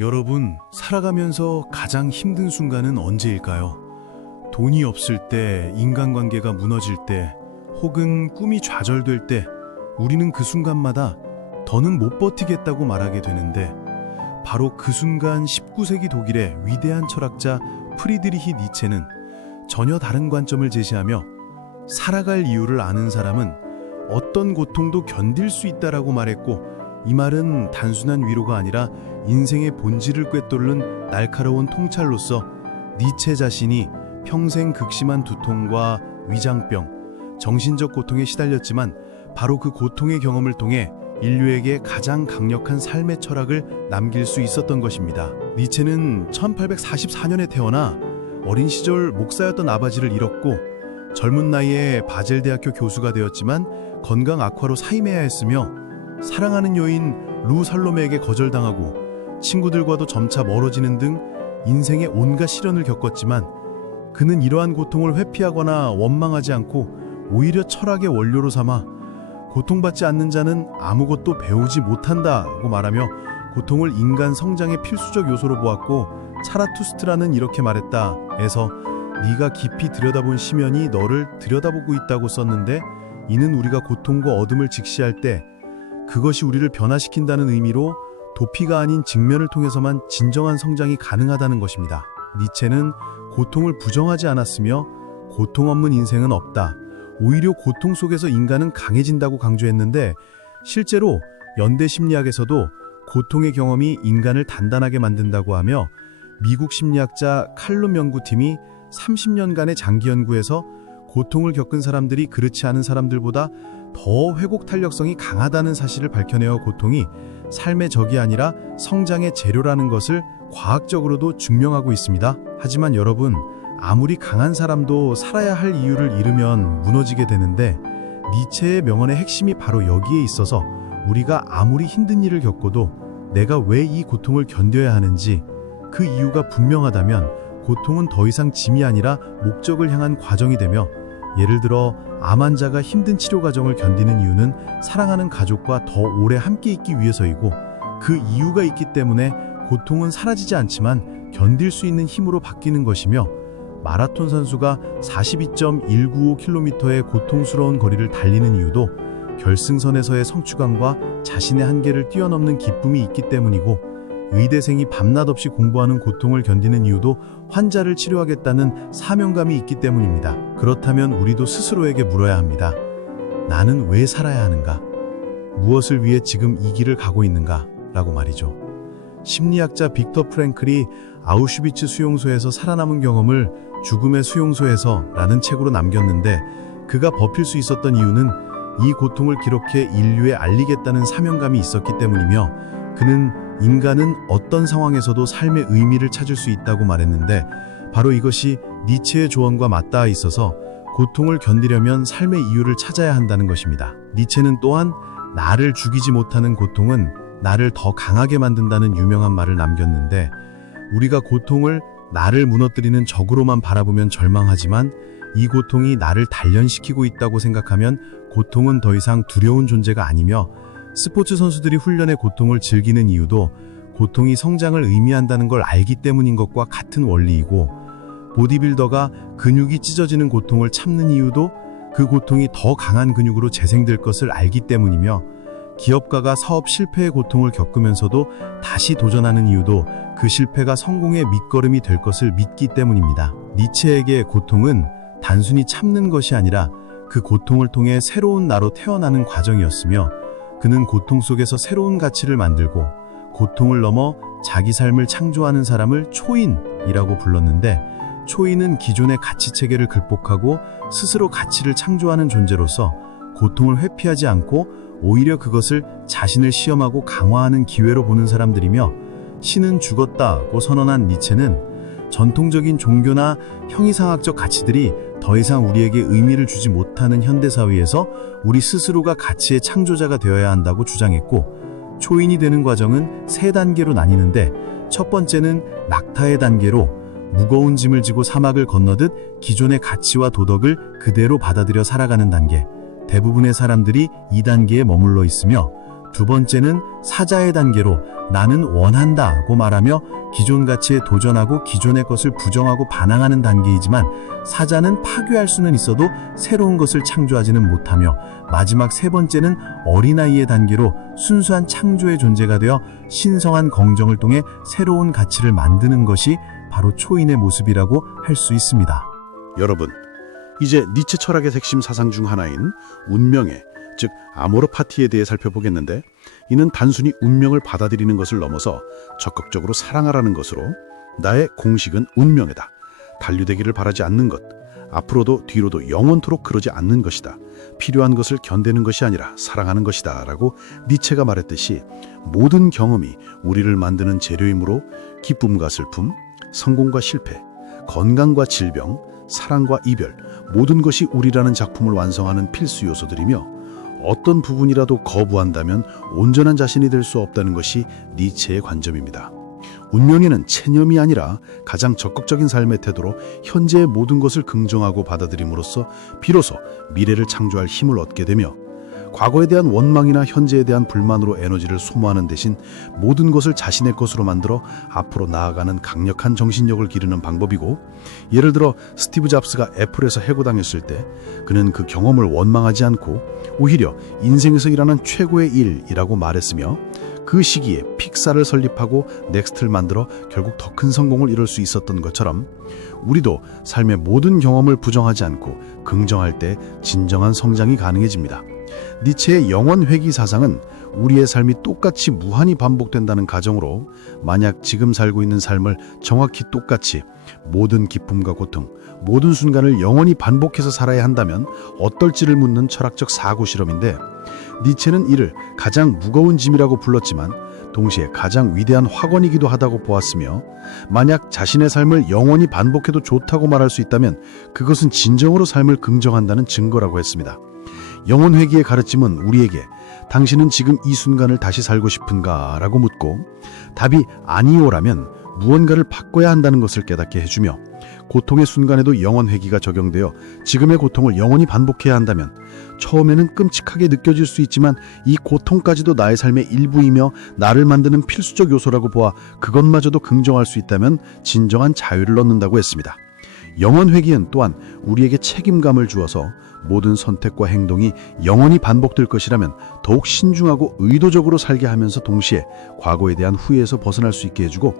여러분, 살아가면서 가장 힘든 순간은 언제일까요? 돈이 없을 때, 인간관계가 무너질 때, 혹은 꿈이 좌절될 때, 우리는 그 순간마다 더는 못 버티겠다고 말하게 되는데, 바로 그 순간 19세기 독일의 위대한 철학자 프리드리히 니체는 전혀 다른 관점을 제시하며 살아갈 이유를 아는 사람은 어떤 고통도 견딜 수 있다라고 말했고, 이 말은 단순한 위로가 아니라 인생의 본질을 꿰뚫는 날카로운 통찰로서 니체 자신이 평생 극심한 두통과 위장병, 정신적 고통에 시달렸지만 바로 그 고통의 경험을 통해 인류에게 가장 강력한 삶의 철학을 남길 수 있었던 것입니다. 니체는 1844년에 태어나 어린 시절 목사였던 아버지를 잃었고 젊은 나이에 바젤대학교 교수가 되었지만 건강 악화로 사임해야 했으며 사랑하는 여인 루 살로메에게 거절당하고 친구들과도 점차 멀어지는 등 인생의 온갖 시련을 겪었지만 그는 이러한 고통을 회피하거나 원망하지 않고 오히려 철학의 원료로 삼아 고통받지 않는 자는 아무것도 배우지 못한다고 말하며 고통을 인간 성장의 필수적 요소로 보았고 차라투스트라는 이렇게 말했다. 에서 네가 깊이 들여다본 시면이 너를 들여다보고 있다고 썼는데 이는 우리가 고통과 어둠을 직시할 때 그것이 우리를 변화시킨다는 의미로 도피가 아닌 직면을 통해서만 진정한 성장이 가능하다는 것입니다. 니체는 고통을 부정하지 않았으며 고통 없는 인생은 없다. 오히려 고통 속에서 인간은 강해진다고 강조했는데 실제로 연대 심리학에서도 고통의 경험이 인간을 단단하게 만든다고 하며 미국 심리학자 칼룸 연구팀이 30년간의 장기 연구에서 고통을 겪은 사람들이 그렇지 않은 사람들보다 더 회복 탄력성이 강하다는 사실을 밝혀내어 고통이 삶의 적이 아니라 성장의 재료라는 것을 과학적으로도 증명하고 있습니다. 하지만 여러분, 아무리 강한 사람도 살아야 할 이유를 잃으면 무너지게 되는데 니체의 명언의 핵심이 바로 여기에 있어서 우리가 아무리 힘든 일을 겪어도 내가 왜 이 고통을 견뎌야 하는지 그 이유가 분명하다면 고통은 더 이상 짐이 아니라 목적을 향한 과정이 되며 예를 들어 암 환자가 힘든 치료 과정을 견디는 이유는 사랑하는 가족과 더 오래 함께 있기 위해서이고 그 이유가 있기 때문에 고통은 사라지지 않지만 견딜 수 있는 힘으로 바뀌는 것이며 마라톤 선수가 42.195km의 고통스러운 거리를 달리는 이유도 결승선에서의 성취감과 자신의 한계를 뛰어넘는 기쁨이 있기 때문이고 의대생이 밤낮 없이 공부하는 고통을 견디는 이유도 환자를 치료하겠다는 사명감이 있기 때문입니다. 그렇다면 우리도 스스로에게 물어야 합니다. 나는 왜 살아야 하는가? 무엇을 위해 지금 이 길을 가고 있는가? 라고 말이죠. 심리학자 빅터 프랭클이 아우슈비츠 수용소에서 살아남은 경험을 죽음의 수용소에서 라는 책으로 남겼는데 그가 버틸 수 있었던 이유는 이 고통을 기록해 인류에 알리겠다는 사명감이 있었기 때문이며 그는 인간은 어떤 상황에서도 삶의 의미를 찾을 수 있다고 말했는데 바로 이것이 니체의 조언과 맞닿아 있어서 고통을 견디려면 삶의 이유를 찾아야 한다는 것입니다. 니체는 또한 나를 죽이지 못하는 고통은 나를 더 강하게 만든다는 유명한 말을 남겼는데 우리가 고통을 나를 무너뜨리는 적으로만 바라보면 절망하지만 이 고통이 나를 단련시키고 있다고 생각하면 고통은 더 이상 두려운 존재가 아니며 스포츠 선수들이 훈련의 고통을 즐기는 이유도 고통이 성장을 의미한다는 걸 알기 때문인 것과 같은 원리이고 보디빌더가 근육이 찢어지는 고통을 참는 이유도 그 고통이 더 강한 근육으로 재생될 것을 알기 때문이며 기업가가 사업 실패의 고통을 겪으면서도 다시 도전하는 이유도 그 실패가 성공의 밑거름이 될 것을 믿기 때문입니다. 니체에게 고통은 단순히 참는 것이 아니라 그 고통을 통해 새로운 나로 태어나는 과정이었으며 그는 고통 속에서 새로운 가치를 만들고 고통을 넘어 자기 삶을 창조하는 사람을 초인이라고 불렀는데 초인은 기존의 가치 체계를 극복하고 스스로 가치를 창조하는 존재로서 고통을 회피하지 않고 오히려 그것을 자신을 시험하고 강화하는 기회로 보는 사람들이며 신은 죽었다고 선언한 니체는 전통적인 종교나 형이상학적 가치들이 더 이상 우리에게 의미를 주지 못하는 현대사회에서 우리 스스로가 가치의 창조자가 되어야 한다고 주장했고 초인이 되는 과정은 3단계로 나뉘는데 첫 번째는 낙타의 단계로 무거운 짐을 지고 사막을 건너듯 기존의 가치와 도덕을 그대로 받아들여 살아가는 단계. 대부분의 사람들이 이 단계에 머물러 있으며 두 번째는 사자의 단계로 나는 원한다고 말하며 기존 가치에 도전하고 기존의 것을 부정하고 반항하는 단계이지만 사자는 파괴할 수는 있어도 새로운 것을 창조하지는 못하며 마지막 세 번째는 어린아이의 단계로 순수한 창조의 존재가 되어 신성한 긍정을 통해 새로운 가치를 만드는 것이 바로 초인의 모습이라고 할 수 있습니다. 여러분, 이제 니체 철학의 핵심 사상 중 하나인 운명의, 즉 아모르 파티에 대해 살펴보겠는데, 이는 단순히 운명을 받아들이는 것을 넘어서 적극적으로 사랑하라는 것으로 나의 공식은 운명이다. 단류되기를 바라지 않는 것, 앞으로도 뒤로도 영원토록 그러지 않는 것이다. 필요한 것을 견디는 것이 아니라 사랑하는 것이다 라고 니체가 말했듯이 모든 경험이 우리를 만드는 재료이므로 기쁨과 슬픔, 성공과 실패, 건강과 질병, 사랑과 이별, 모든 것이 우리라는 작품을 완성하는 필수 요소들이며 어떤 부분이라도 거부한다면 온전한 자신이 될 수 없다는 것이 니체의 관점입니다. 운명에는 체념이 아니라 가장 적극적인 삶의 태도로 현재의 모든 것을 긍정하고 받아들임으로써 비로소 미래를 창조할 힘을 얻게 되며, 과거에 대한 원망이나 현재에 대한 불만으로 에너지를 소모하는 대신 모든 것을 자신의 것으로 만들어 앞으로 나아가는 강력한 정신력을 기르는 방법이고, 예를 들어 스티브 잡스가 애플에서 해고당했을 때 그는 그 경험을 원망하지 않고 오히려 인생에서 일하는 최고의 일이라고 말했으며, 그 시기에 픽사를 설립하고 넥스트를 만들어 결국 더 큰 성공을 이룰 수 있었던 것처럼 우리도 삶의 모든 경험을 부정하지 않고 긍정할 때 진정한 성장이 가능해집니다. 니체의 영원 회귀 사상은 우리의 삶이 똑같이 무한히 반복된다는 가정으로, 만약 지금 살고 있는 삶을 정확히 똑같이 모든 기쁨과 고통, 모든 순간을 영원히 반복해서 살아야 한다면 어떨지를 묻는 철학적 사고 실험인데, 니체는 이를 가장 무거운 짐이라고 불렀지만 동시에 가장 위대한 학원이기도 하다고 보았으며, 만약 자신의 삶을 영원히 반복해도 좋다고 말할 수 있다면 그것은 진정으로 삶을 긍정한다는 증거라고 했습니다. 영원 회귀의 가르침은 우리에게 당신은 지금 이 순간을 다시 살고 싶은가? 라고 묻고, 답이 아니오라면 무언가를 바꿔야 한다는 것을 깨닫게 해주며, 고통의 순간에도 영원 회귀가 적용되어 지금의 고통을 영원히 반복해야 한다면 처음에는 끔찍하게 느껴질 수 있지만 이 고통까지도 나의 삶의 일부이며 나를 만드는 필수적 요소라고 보아 그것마저도 긍정할 수 있다면 진정한 자유를 얻는다고 했습니다. 영원 회귀는 또한 우리에게 책임감을 주어서 모든 선택과 행동이 영원히 반복될 것이라면 더욱 신중하고 의도적으로 살게 하면서 동시에 과거에 대한 후회에서 벗어날 수 있게 해주고,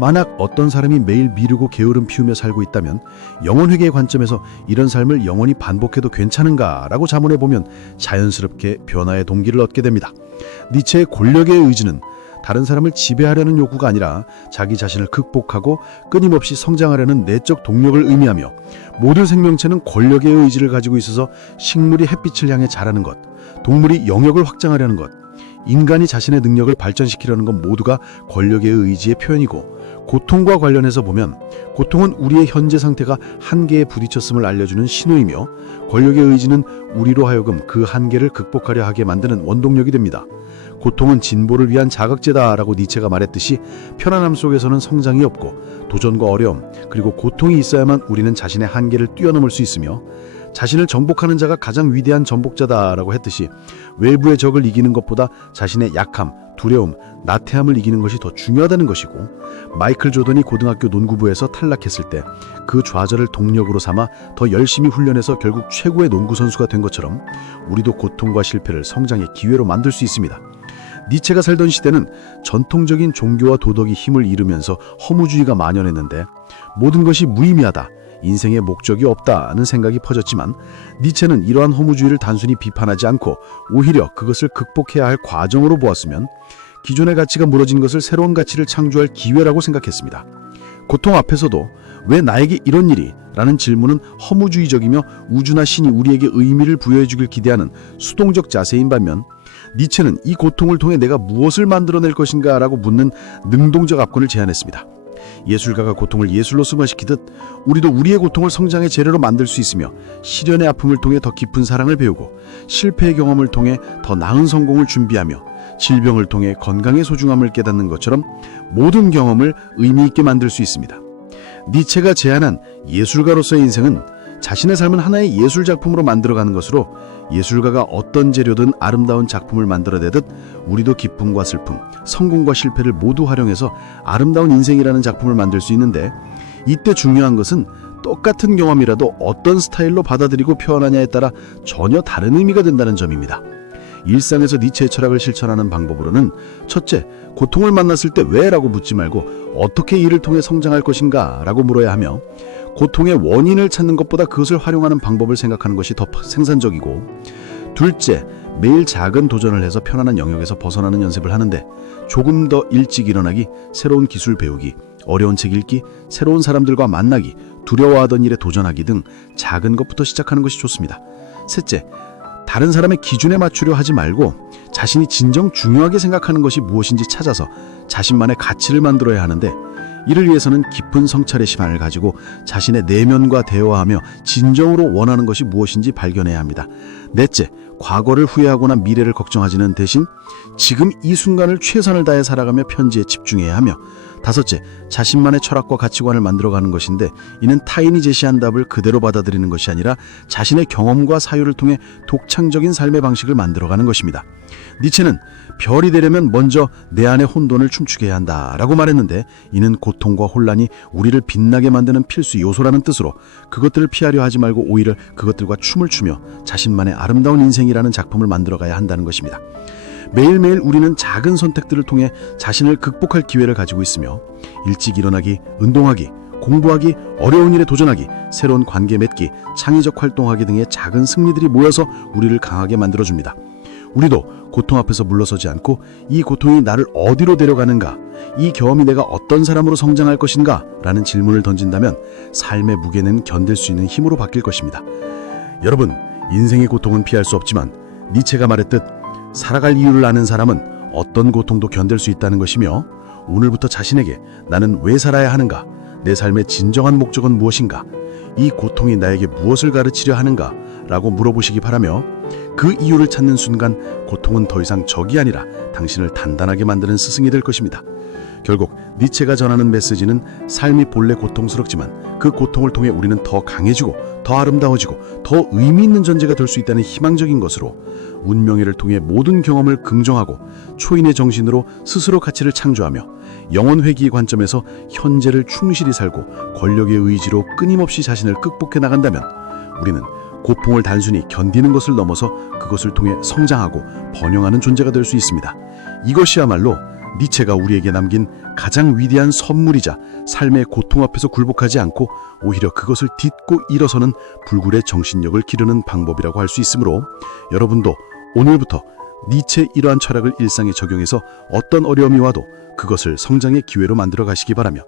만약 어떤 사람이 매일 미루고 게으름 피우며 살고 있다면 영원 회개의 관점에서 이런 삶을 영원히 반복해도 괜찮은가라고 자문해보면 자연스럽게 변화의 동기를 얻게 됩니다. 니체의 권력의 의지는 다른 사람을 지배하려는 욕구가 아니라 자기 자신을 극복하고 끊임없이 성장하려는 내적 동력을 의미하며, 모든 생명체는 권력의 의지를 가지고 있어서 식물이 햇빛을 향해 자라는 것, 동물이 영역을 확장하려는 것, 인간이 자신의 능력을 발전시키려는 것 모두가 권력의 의지의 표현이고, 고통과 관련해서 보면 고통은 우리의 현재 상태가 한계에 부딪혔음을 알려주는 신호이며, 권력의 의지는 우리로 하여금 그 한계를 극복하려 하게 만드는 원동력이 됩니다. 고통은 진보를 위한 자극제다라고 니체가 말했듯이 편안함 속에서는 성장이 없고 도전과 어려움, 그리고 고통이 있어야만 우리는 자신의 한계를 뛰어넘을 수 있으며, 자신을 정복하는 자가 가장 위대한 정복자다라고 했듯이 외부의 적을 이기는 것보다 자신의 약함, 두려움, 나태함을 이기는 것이 더 중요하다는 것이고, 마이클 조던이 고등학교 농구부에서 탈락했을 때 그 좌절을 동력으로 삼아 더 열심히 훈련해서 결국 최고의 농구 선수가 된 것처럼 우리도 고통과 실패를 성장의 기회로 만들 수 있습니다. 니체가 살던 시대는 전통적인 종교와 도덕이 힘을 잃으면서 허무주의가 만연했는데 모든 것이 무의미하다, 인생의 목적이 없다는 생각이 퍼졌지만, 니체는 이러한 허무주의를 단순히 비판하지 않고 오히려 그것을 극복해야 할 과정으로 보았으면 기존의 가치가 무너진 것을 새로운 가치를 창조할 기회라고 생각했습니다. 고통 앞에서도 왜 나에게 이런 일이? 라는 질문은 허무주의적이며 우주나 신이 우리에게 의미를 부여해 주길 기대하는 수동적 자세인 반면, 니체는 이 고통을 통해 내가 무엇을 만들어낼 것인가 라고 묻는 능동적 압권을 제안했습니다. 예술가가 고통을 예술로 승화시키듯 우리도 우리의 고통을 성장의 재료로 만들 수 있으며, 시련의 아픔을 통해 더 깊은 사랑을 배우고, 실패의 경험을 통해 더 나은 성공을 준비하며, 질병을 통해 건강의 소중함을 깨닫는 것처럼 모든 경험을 의미 있게 만들 수 있습니다. 니체가 제안한 예술가로서의 인생은 자신의 삶은 하나의 예술 작품으로 만들어가는 것으로 예술가가 어떤 재료든 아름다운 작품을 만들어내듯 우리도 기쁨과 슬픔, 성공과 실패를 모두 활용해서 아름다운 인생이라는 작품을 만들 수 있는데, 이때 중요한 것은 똑같은 경험이라도 어떤 스타일로 받아들이고 표현하냐에 따라 전혀 다른 의미가 된다는 점입니다. 일상에서 니체의 철학을 실천하는 방법으로는 첫째, 고통을 만났을 때 왜? 라고 묻지 말고 어떻게 이를 통해 성장할 것인가? 라고 물어야 하며, 고통의 원인을 찾는 것보다 그것을 활용하는 방법을 생각하는 것이 더 생산적이고, 둘째, 매일 작은 도전을 해서 편안한 영역에서 벗어나는 연습을 하는데 조금 더 일찍 일어나기, 새로운 기술 배우기, 어려운 책 읽기, 새로운 사람들과 만나기, 두려워하던 일에 도전하기 등 작은 것부터 시작하는 것이 좋습니다. 셋째, 다른 사람의 기준에 맞추려 하지 말고 자신이 진정 중요하게 생각하는 것이 무엇인지 찾아서 자신만의 가치를 만들어야 하는데, 이를 위해서는 깊은 성찰의 시간을 가지고 자신의 내면과 대화하며 진정으로 원하는 것이 무엇인지 발견해야 합니다. 넷째, 과거를 후회하거나 미래를 걱정하지는 대신 지금 이 순간을 최선을 다해 살아가며 편지에 집중해야 하며, 다섯째, 자신만의 철학과 가치관을 만들어가는 것인데, 이는 타인이 제시한 답을 그대로 받아들이는 것이 아니라 자신의 경험과 사유를 통해 독창적인 삶의 방식을 만들어가는 것입니다. 니체는 별이 되려면 먼저 내 안의 혼돈을 춤추게 해야 한다라고 말했는데, 이는 고통과 혼란이 우리를 빛나게 만드는 필수 요소라는 뜻으로 그것들을 피하려 하지 말고 오히려 그것들과 춤을 추며 자신만의 아름다운 인생이라는 작품을 만들어가야 한다는 것입니다. 매일매일 우리는 작은 선택들을 통해 자신을 극복할 기회를 가지고 있으며, 일찍 일어나기, 운동하기, 공부하기, 어려운 일에 도전하기, 새로운 관계 맺기, 창의적 활동하기 등의 작은 승리들이 모여서 우리를 강하게 만들어줍니다. 우리도 고통 앞에서 물러서지 않고 이 고통이 나를 어디로 데려가는가, 이 경험이 내가 어떤 사람으로 성장할 것인가 라는 질문을 던진다면 삶의 무게는 견딜 수 있는 힘으로 바뀔 것입니다. 여러분, 인생의 고통은 피할 수 없지만 니체가 말했듯 살아갈 이유를 아는 사람은 어떤 고통도 견딜 수 있다는 것이며, 오늘부터 자신에게 나는 왜 살아야 하는가, 내 삶의 진정한 목적은 무엇인가, 이 고통이 나에게 무엇을 가르치려 하는가 라고 물어보시기 바라며, 그 이유를 찾는 순간 고통은 더 이상 적이 아니라 당신을 단단하게 만드는 스승이 될 것입니다. 결국 니체가 전하는 메시지는 삶이 본래 고통스럽지만 그 고통을 통해 우리는 더 강해지고 더 아름다워지고 더 의미 있는 존재가 될 수 있다는 희망적인 것으로, 운명회를 통해 모든 경험을 긍정하고 초인의 정신으로 스스로 가치를 창조하며 영혼회귀의 관점에서 현재를 충실히 살고 권력의 의지로 끊임없이 자신을 극복해 나간다면 우리는 고통을 단순히 견디는 것을 넘어서 그것을 통해 성장하고 번영하는 존재가 될 수 있습니다. 이것이야말로 니체가 우리에게 남긴 가장 위대한 선물이자 삶의 고통 앞에서 굴복하지 않고 오히려 그것을 딛고 일어서는 불굴의 정신력을 기르는 방법이라고 할 수 있으므로, 여러분도 오늘부터 니체의 이러한 철학을 일상에 적용해서 어떤 어려움이 와도 그것을 성장의 기회로 만들어 가시기 바라며,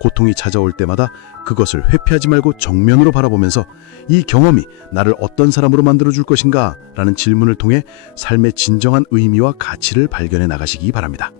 고통이 찾아올 때마다 그것을 회피하지 말고 정면으로 바라보면서 이 경험이 나를 어떤 사람으로 만들어줄 것인가 라는 질문을 통해 삶의 진정한 의미와 가치를 발견해 나가시기 바랍니다.